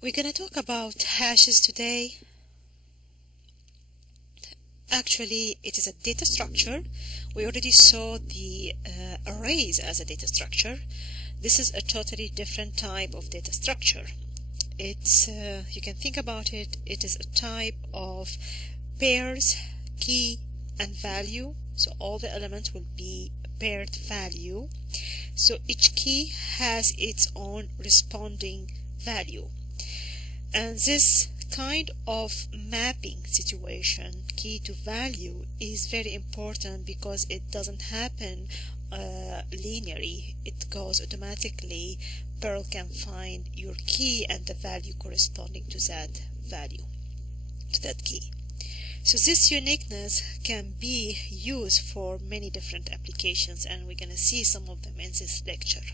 We're going to talk about hashes today. Actually, it is a data structure. We already saw the arrays as a data structure. This is a totally different type of data structure. It's you can think about it, it is a type of pairs, key and value. So all the elements will be paired value. So each key has its own responding value. And this kind of mapping situation, key to value, is very important because it doesn't happen linearly. It goes automatically. Perl can find your key and the value corresponding to that value, to that key. So this uniqueness can be used for many different applications, and we're going to see some of them in this lecture.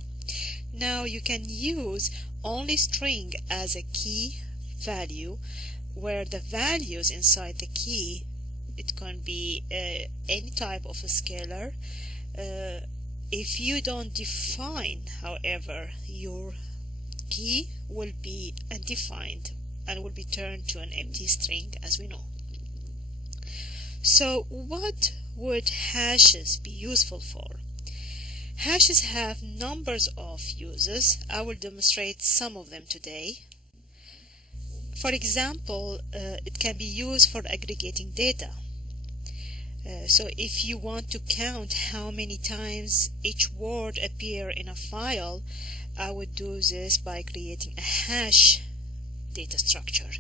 Now you can use only string as a key value, where the values inside the key, it can be any type of a scalar. If you don't define, however, your key will be undefined and will be turned to an empty string, as we know. So what would hashes be useful for? Hashes have numbers of uses. I will demonstrate some of them today. For example, it can be used for aggregating data. So if you want to count how many times each word appear in a file, I would do this by creating a hash data structure,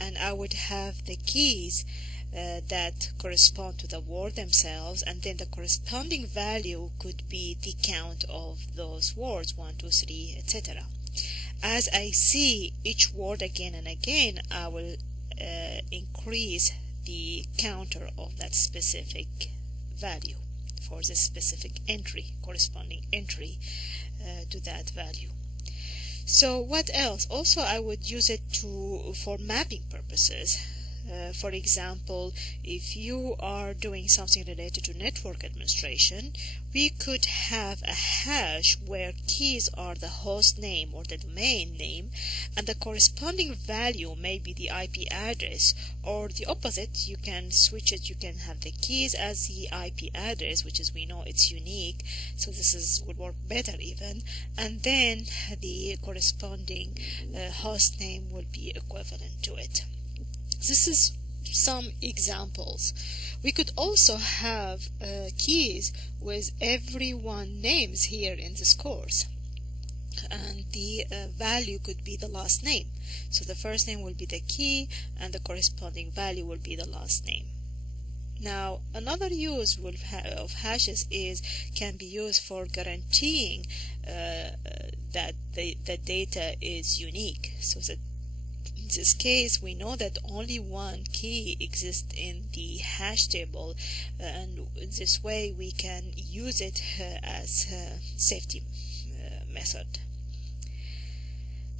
and I would have the keys that correspond to the word themselves, and then the corresponding value could be the count of those words, 1, 2, 3, etc. As I see each word again and again, I will increase the counter of that specific value for this specific entry, corresponding entry to that value. So what else? Also, I would use it for mapping purposes. For example, if you are doing something related to network administration, we could have a hash where keys are the host name or the domain name, and the corresponding value may be the IP address, or the opposite. You can switch it. You can have the keys as the IP address, which is, we know it's unique, so this would work better even, and then the corresponding host name will be equivalent to it. This is some examples. We could also have keys with everyone names here in this course, and the value could be the last name. So the first name will be the key and the corresponding value will be the last name. Now another use of hashes can be used for guaranteeing that the data is unique. So that in this case, we know that only one key exists in the hash table, and in this way we can use it as a safety method.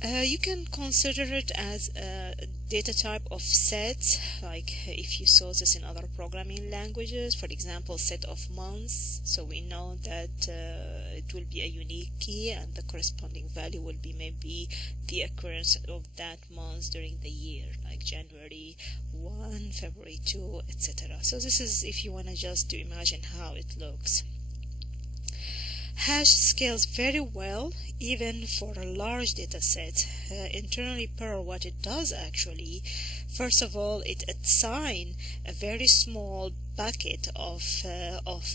You can consider it as a data type of sets, like if you saw this in other programming languages, for example, set of months. So we know that it will be a unique key, and the corresponding value will be maybe the occurrence of that month during the year, like January 1, February 2, etc. So this is if you want to just to imagine how it looks. Hash scales very well even for a large data set. Internally, Perl, what it does actually, first of all, it assigns a very small bucket of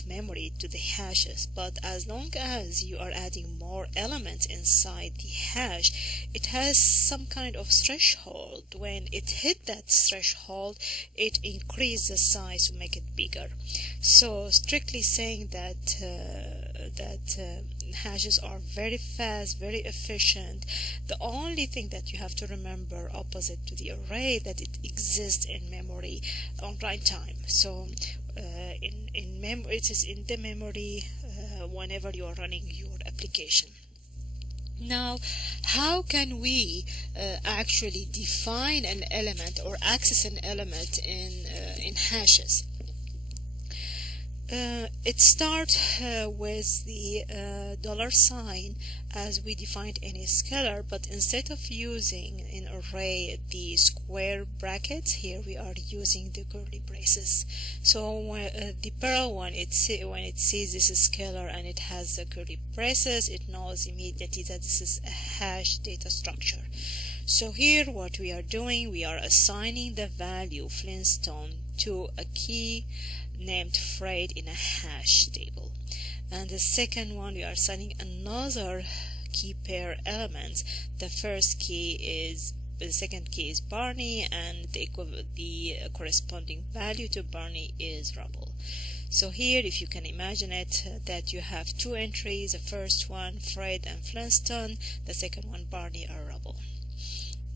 memory to the hashes, but as long as you are adding more elements inside the hash, it has some kind of threshold. When it hit that threshold, it increases the size to make it bigger. So strictly saying that hashes are very fast, very efficient. The only thing that you have to remember, opposite to the array, that it exists in memory on runtime. So it is in the memory whenever you are running your application. Now, how can we actually define an element or access an element in hashes? It starts with the $sign as we defined any scalar, but instead of using in array the square brackets, here we are using the curly braces. So the Perl one, when it sees this is scalar and it has the curly braces, it knows immediately that this is a hash data structure. So here what we are doing, we are assigning the value Flintstone to a key named Fred in a hash table. And the second one, we are assigning another key pair element. The second key is Barney, and the corresponding value to Barney is Rubble. So here, if you can imagine it, that you have two entries, the first one Fred and Flintstone, the second one Barney or Rubble.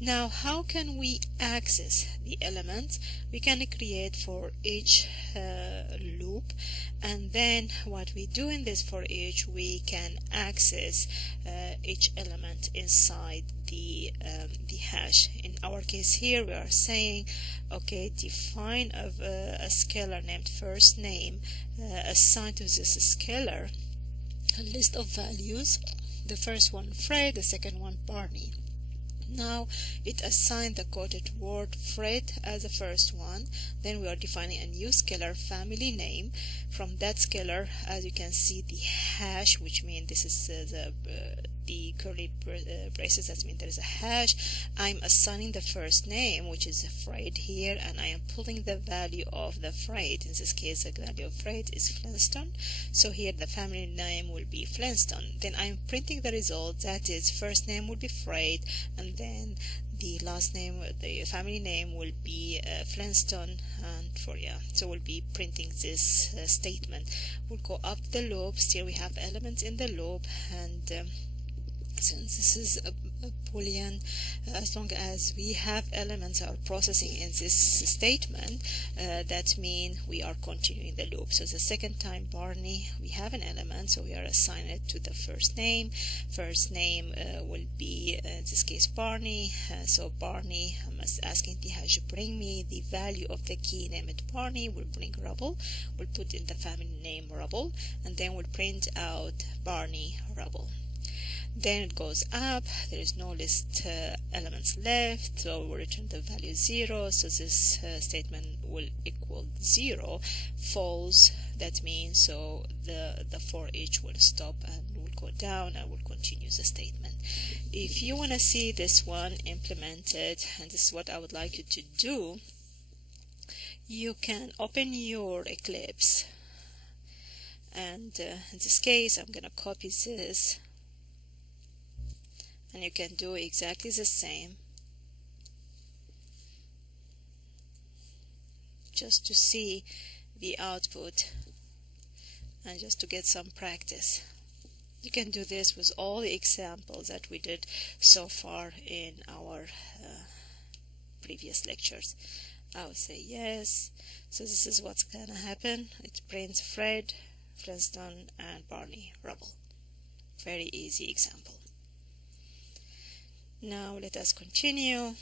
Now, how can we access the elements? We can create for each loop, and then what we do in this for each, we can access each element inside the hash. In our case here, we are saying, okay, define a scalar named first name, assign to this scalar a list of values. The first one Fred, the second one Barney. Now it assigned the quoted word Fred as the first one. Then we are defining a new scalar family name. From that scalar, as you can see, the hash, which means this is the curly braces, that means there is a hash. I'm assigning the first name, which is Fred here, and I am pulling the value of the Fred. In this case, the value of Fred is Flintstone. So here the family name will be Flintstone. Then I'm printing the result, that is first name will be Fred, and then the last name, the family name will be Flintstone, and so we'll be printing this statement. We'll go up the loop. Still we have elements in the loop, and since this is a Boolean, as long as we have elements are processing in this statement, that means we are continuing the loop. So the second time Barney, we have an element, so we are assigning it to the first name. First name will be in this case Barney. So Barney, I'm asking the hash bring me the value of the key named Barney. We'll bring Rubble. We'll put in the family name Rubble, and then we'll print out Barney Rubble. Then it goes up, there is no list elements left, so we'll return the value 0, so this statement will equal 0. False, that means so the for each will stop and will go down and will continue the statement. If you want to see this one implemented, and this is what I would like you to do, you can open your Eclipse, and in this case I'm going to copy this, and you can do exactly the same, just to see the output and just to get some practice. You can do this with all the examples that we did so far in our previous lectures. I will say yes. So this is what's gonna happen. It prints Fred, Flintstone, and Barney Rubble. Very easy example. Now let us continue.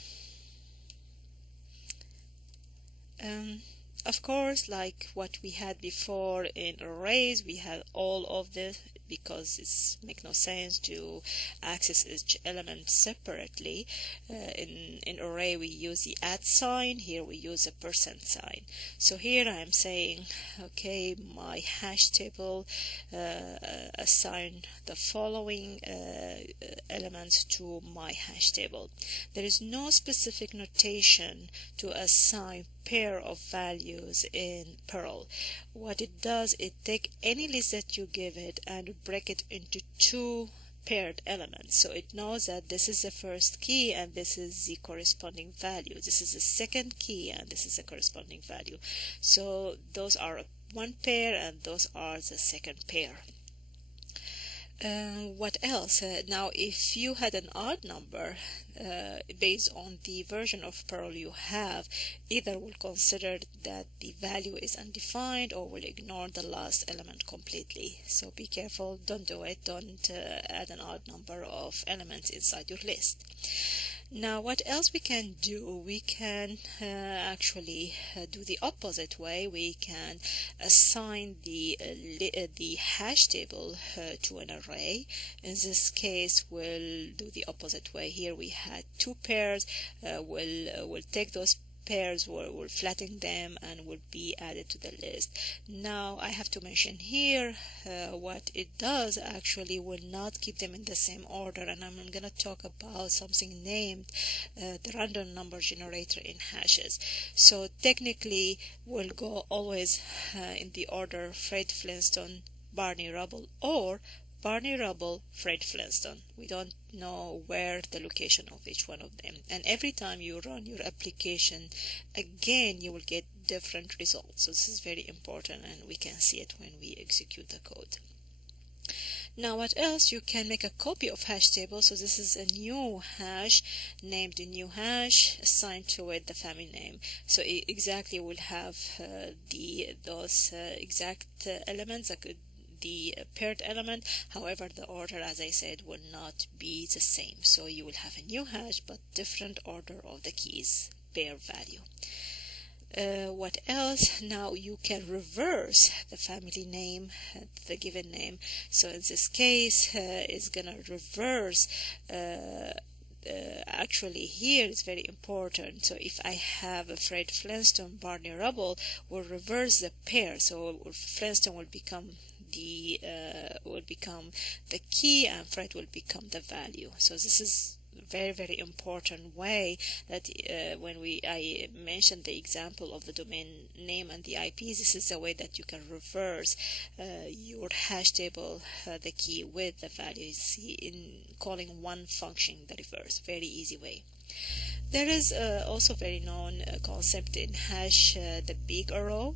Of course, like what we had before in arrays, we had all of this because it makes no sense to access each element separately. In array we use the @ sign, here we use a %sign. So here I am saying, okay, my hash table assign the following elements to my hash table. There is no specific notation to assign pair of values in Perl. What it does, it take any list that you give it and break it into two paired elements. So it knows that this is the first key and this is the corresponding value. This is the second key and this is the corresponding value. So those are one pair and those are the second pair. What else? Now if you had an odd number, based on the version of Perl you have, either will consider that the value is undefined or will ignore the last element completely. So be careful, don't do it, don't add an odd number of elements inside your list. Now, what else we can do? We can actually do the opposite way. We can assign the hash table to an array. In this case, we'll do the opposite way. Here we had two pairs. We'll take those pairs, will flatten them and will be added to the list. Now I have to mention here what it does actually will not keep them in the same order, and I'm going to talk about something named the random number generator in hashes. So technically we'll go always in the order Fred Flintstone, Barney Rubble, or Barney Rubble, Fred Flintstone. We don't know where the location of each one of them. And every time you run your application, again, you will get different results. So this is very important, and we can see it when we execute the code. Now, what else? You can make a copy of hash table. So this is a new hash named a new hash, assigned to it the family name. So exactly we'll have those exact elements that could the paired element. However, the order, as I said, will not be the same. So you will have a new hash but different order of the keys pair value. What else? Now you can reverse the family name, the given name. So in this case, it's gonna reverse actually here is very important. So if I have a Fred Flintstone, Barney Rubble, we'll reverse the pair. So Flintstone will become the key and Fred will become the value. So this is very, very important way that when I mentioned the example of the domain name and the IP, this is the way that you can reverse your hash table, the key with the value. See, in calling one function the reverse, very easy way. There is also very known concept in hash, the big arrow.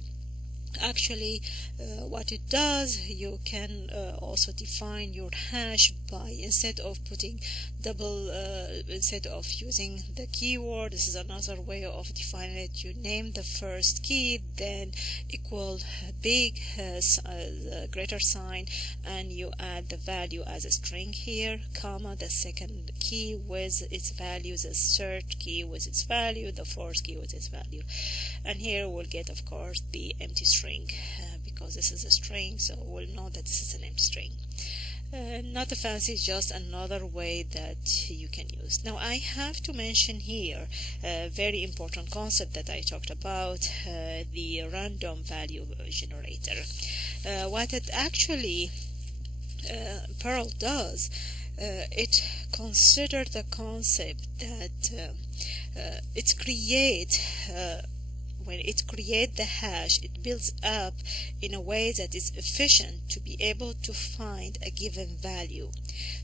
Actually, what it does, you can also define your hash by, instead of putting instead of using the keyword, this is another way of defining it. You name the first key, then equal big greater sign, and you add the value as a string here, comma, the second key with its value, the third key with its value, the fourth key with its value, and here we'll get, of course, the empty string because this is a string, so we'll know that this is an empty string. Not a fancy, just another way that you can use. Now I have to mention here a very important concept that I talked about, the random value generator. What it actually Perl does, it considers the concept that when it creates the hash, it builds up in a way that is efficient to be able to find a given value.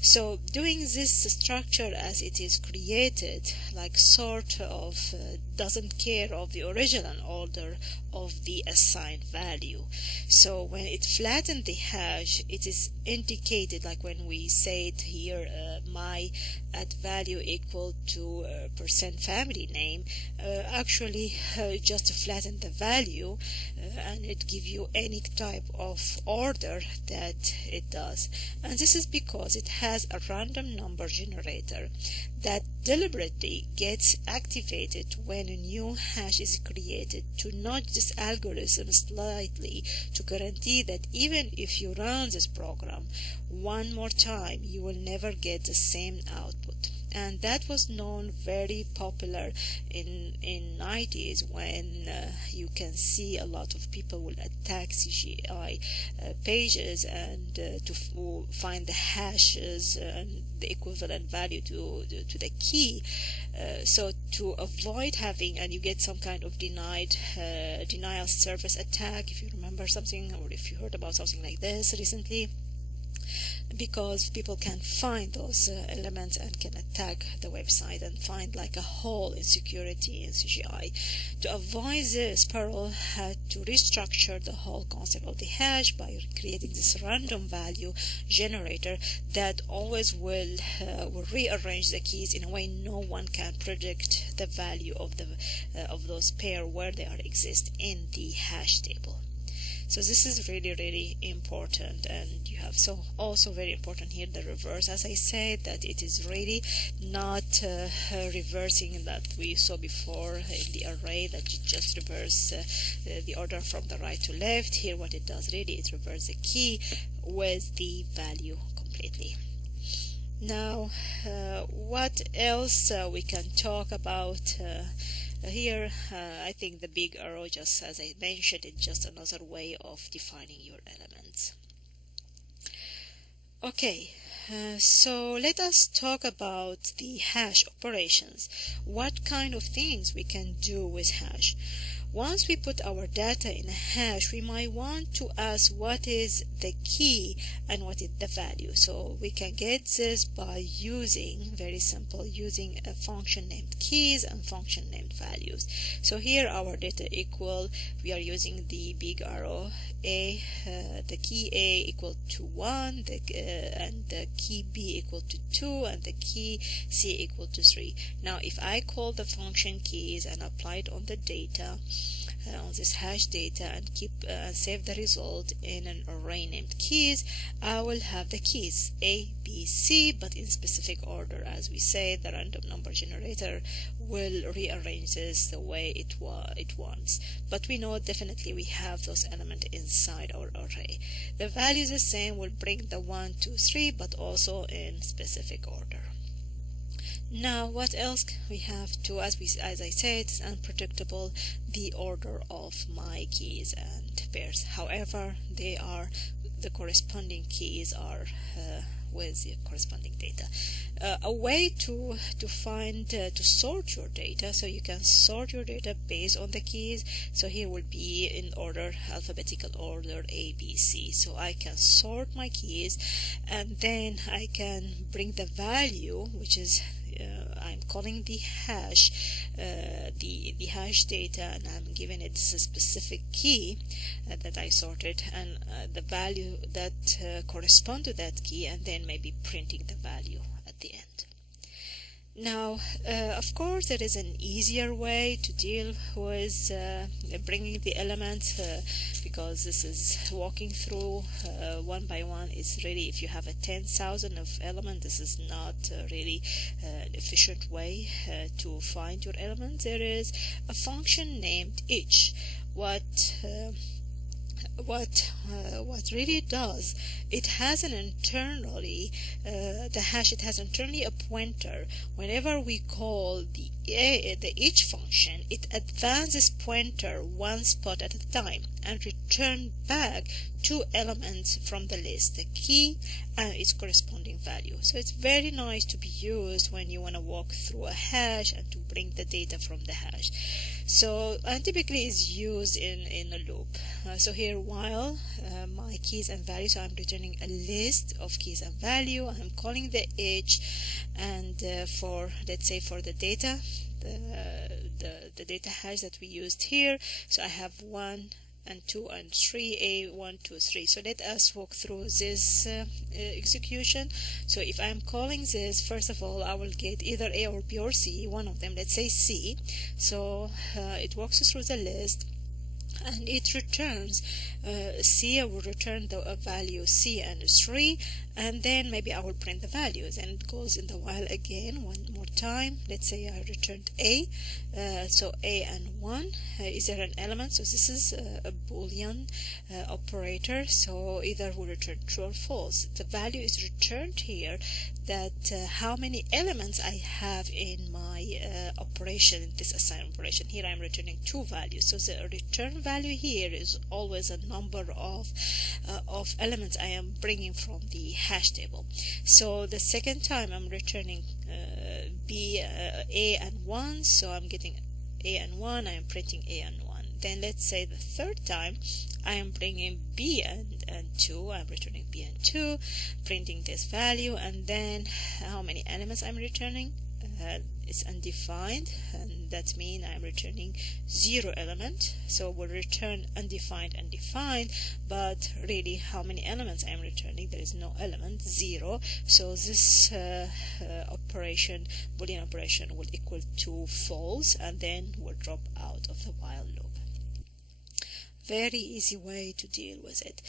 So doing this structure as it is created, like sort of doesn't care of the original order of the assigned value. So when it flattens the hash, it is indicated, like when we say it here, my at value equal to percent family name, actually just to flatten the value, and it gives you any type of order that it does. And this is because it has a random number generator that deliberately gets activated when a new hash is created to nudge this algorithm slightly to guarantee that even if you run this program one more time, you will never get the same output. And that was known very popular in 90s when you can see a lot of people will attack CGI pages and to find the hashes and the equivalent value to the key. So to avoid having, and you get some kind of denial service attack, if you remember something or if you heard about something like this recently, because people can find those elements and can attack the website and find like a hole in security in CGI. To avoid this, Perl had to restructure the whole concept of the hash by creating this random value generator that always will rearrange the keys in a way no one can predict the value of those pair where they are exist in the hash table. So this is really important, and you have also very important here the reverse. As I said, that it is really not reversing that we saw before in the array, that you just reverse the order from the right to left. Here what it does really is reverse the key with the value completely. Now what else we can talk about here? I think the big arrow, just as I mentioned, is just another way of defining your elements. Okay, so let us talk about the hash operations. What kind of things we can do with hash? Once we put our data in a hash, we might want to ask what is the key and what is the value. So we can get this by using, very simple, using a function named keys and function named values. So here our data equal, we are using the big arrow A, the key A equal to 1, and the key B equal to 2, and the key C equal to 3. Now if I call the function keys and apply it on the data, on this hash data, and save the result in an array named keys, I will have the keys A, B, C, but in specific order. As we say, the random number generator will rearrange this the way it wants, but we know definitely we have those elements inside our array. The value is the same, will bring the 1, 2, 3, but also in specific order. Now what else we have to, as I said, it's unpredictable the order of my keys and pairs. However, the corresponding keys are with the corresponding data. A way to sort your data, so you can sort your data based on the keys. So here will be in order, alphabetical order, A, B, C. So I can sort my keys, and then I can bring the value, which is I'm calling the hash, the hash data, and I'm giving it a specific key that I sorted, and the value that correspond to that key, and then maybe printing the value at the end. Now, of course, there is an easier way to deal with bringing the elements, because this is walking through one by one. Is really, if you have a 10,000 of element, this is not really an efficient way to find your element. There is a function named each. What really does, it has an internally the hash, it has internally a pointer. Whenever we call the each function, it advances pointer one spot at a time and return back 2 elements from the list, the key and its corresponding value. So it's very nice to be used when you want to walk through a hash and to bring the data from the hash. So typically is used in a loop. So here, while my keys and values, so I'm returning a list of keys and value, I'm calling the each, and for, let's say, for the data, the data hash that we used here, so I have 1 and 2 and 3, A, 1, 2, 3. So let us walk through this execution. So if I'm calling this, first of all, I will get either A or B or C, one of them, let's say C. So it walks through the list, and it returns C. I will return the value C and 3, and then maybe I will print the values, and it goes in the while again one more time. Let's say I returned A, so A and 1, is there an element? So this is a Boolean operator, so either will return true or false. The value is returned here, that how many elements I have in my operation, in this assign operation. Here I'm returning 2 values, so the return value here is always a number of elements I am bringing from the hash table. So the second time I'm returning A and 1, so I'm getting A and 1, I am printing A and 1. Then let's say the third time I am bringing B and 2, I'm returning B and 2, printing this value, and then how many elements I'm returning? It's undefined, and that means I'm returning 0 element. So we'll return undefined, but really how many elements I'm returning? There is no element, 0. So this operation, Boolean operation, will equal to false, and then will drop out of the while loop. very easy way to deal with it.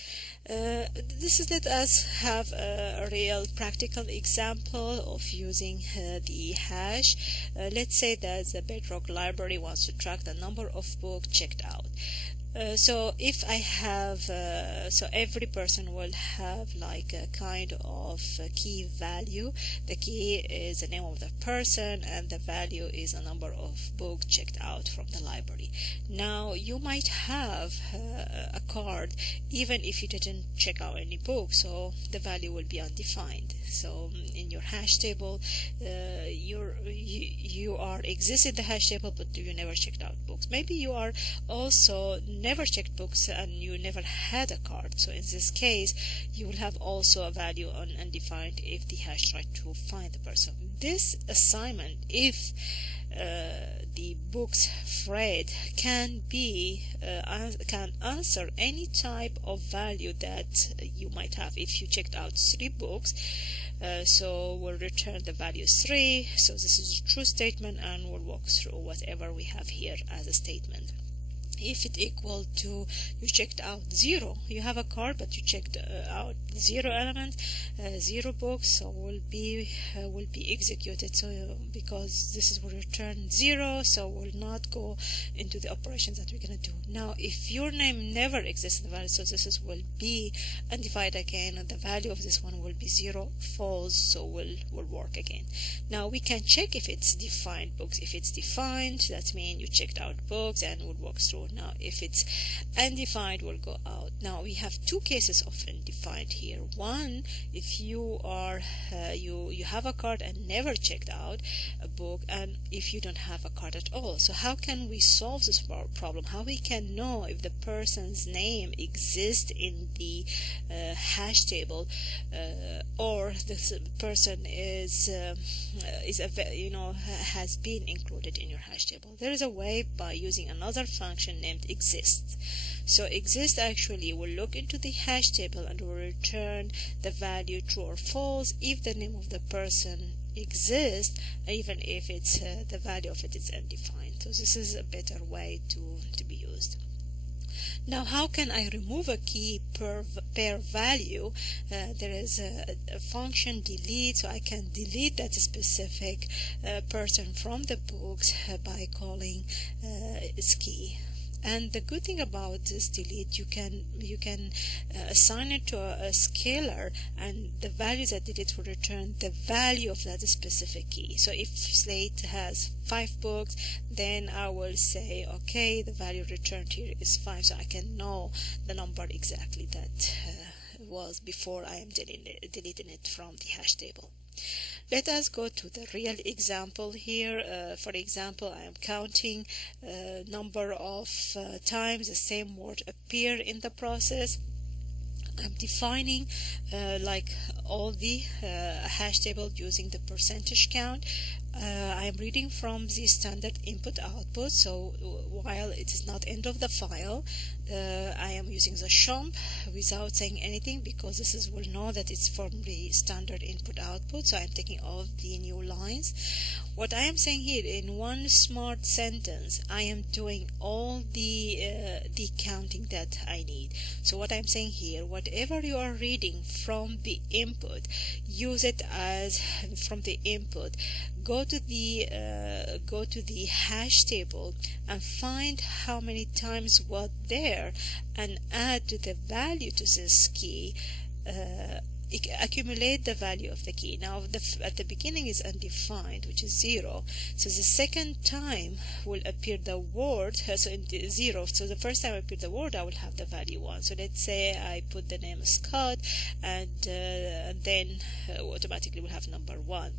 Let us have a real practical example of using the hash. Let's say that the Bedrock Library wants to track the number of books checked out. So if I have, so every person will have like a kind of key value. The key is the name of the person and the value is a number of books checked out from the library. Now you might have a card even if you didn't check out any books, so the value will be undefined. So in your hash table, you are existing the hash table, but you never checked out books. Maybe you are also never checked books and you never had a card. So in this case, you will have also a value on undefined if the hash tried to find the person. This assignment, if the books thread can answer any type of value that you might have. If you checked out 3 books, so we'll return the value 3. So this is a true statement, and we'll walk through whatever we have here as a statement. If it equal to you checked out 0, you have a card but you checked out 0 element, 0 books, so will be executed. So because this is will return 0, so we'll not go into the operations that we're gonna do now. If your name never exists in the value, so this will be undefined again, and the value of this one will be 0, false, so will work again. Now we can check if it's defined books. If it's defined, that means you checked out books and would walk through. Now if it's undefined, will go out. Now we have 2 cases of undefined here. One, if you are you have a card and never checked out a book, and if you don't have a card at all. So how can we solve this problem? How we can know if the person's name exists in the hash table, or this person has been included in your hash table? There is a way by using another function named exist. So exist actually will look into the hash table and will return the value true or false if the name of the person exists, even if it's the value of it is undefined. So this is a better way to be used. Now how can I remove a key per value? There is a function delete, so I can delete that specific person from the books by calling key. And the good thing about this delete, you can assign it to a scalar, and the value that delete will return the value of that specific key. So if Slate has 5 books, then I will say, okay, the value returned here is 5, so I can know the number exactly that was before I am deleting it from the hash table. Let us go to the real example here. For example, I am counting number of times the same word appear in the process. I'm defining like all the hash table using the percentage count. I am reading from the standard input output, so while it is not end of the file, I am using the shump without saying anything, because this will know that it's from the standard input output. So I'm taking all the new lines. What I am saying here in one smart sentence, I am doing all the counting that I need. So what I'm saying here, whatever you are reading from the input, use it as from the input. Go to the hash table and find how many times what there, and add to the value to this key. Accumulate the value of the key. Now at the beginning is undefined, which is 0, so the second time will appear the word, so in the 0, so the first time I appear the word, I will have the value 1. So let's say I put the name Scott, and then automatically we'll have number 1.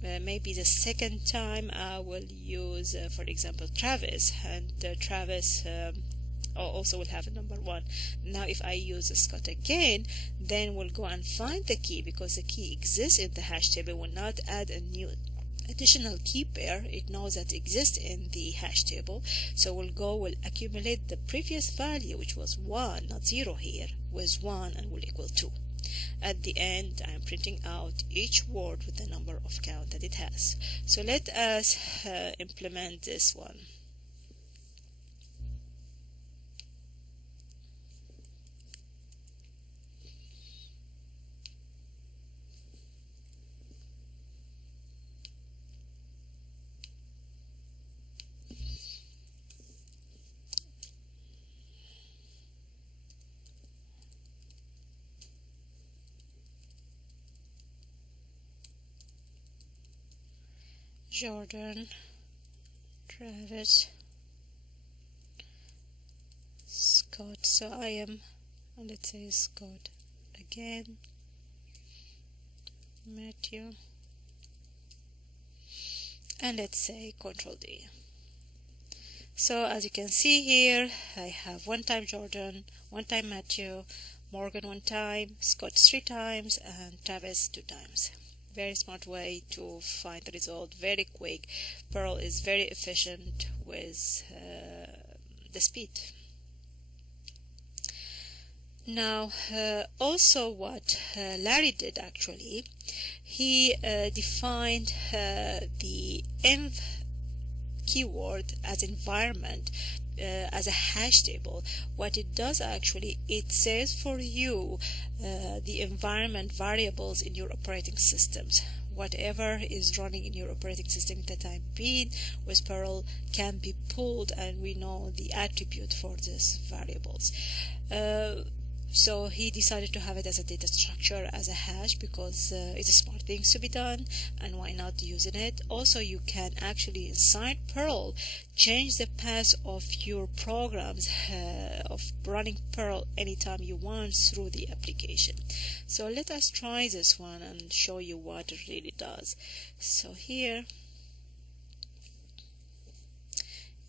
Maybe the second time I will use for example Travis, and Travis also will have a number 1. Now if I use Scott again, then we'll go and find the key, because the key exists in the hash table. Will not add a new additional key pair. It knows that exists in the hash table, so we'll accumulate the previous value, which was 1, not 0 here, with 1, and will equal 2. At the end, I am printing out each word with the number of count that it has. So let us implement this one. Jordan, Travis, Scott. So I am, let's say Scott again, Matthew, and let's say Control D. So as you can see here, I have one time Jordan, one time Matthew, Morgan one time, Scott 3 times, and Travis 2 times. Very smart way to find the result, very quick. Perl is very efficient with the speed. Now also what Larry did actually, he defined the env keyword as environment as a hash table. What it does actually, it says for you the environment variables in your operating systems. Whatever is running in your operating system at the time being with Perl can be pulled, and we know the attribute for these variables. So he decided to have it as a data structure, as a hash, because it's a smart thing to be done, and why not using it. Also, you can actually inside Perl change the path of your programs of running Perl anytime you want through the application. So let us try this one and show you what it really does. So here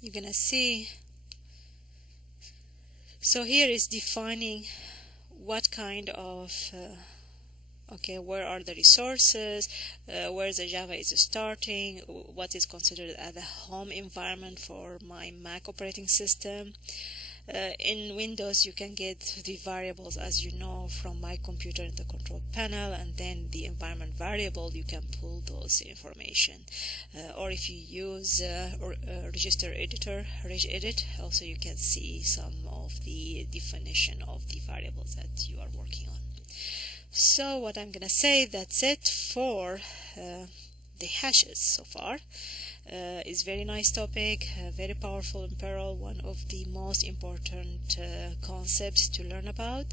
you're gonna see, so here is defining what kind of where are the resources, where the Java is starting, what is considered as a home environment for my Mac operating system. In Windows you can get the variables, as you know, from My Computer in the control panel, and then the environment variable, you can pull those information. Or if you use register editor, regedit, also you can see some of the definition of the variables that you are working on. So what I'm gonna say, that's it for the hashes so far. Is very nice topic, very powerful in Perl, one of the most important concepts to learn about.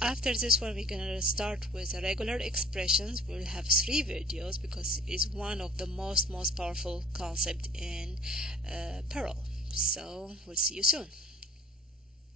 After this one, we're gonna start with the regular expressions. We'll have 3 videos because it's one of the most powerful concept in Perl. So we'll see you soon.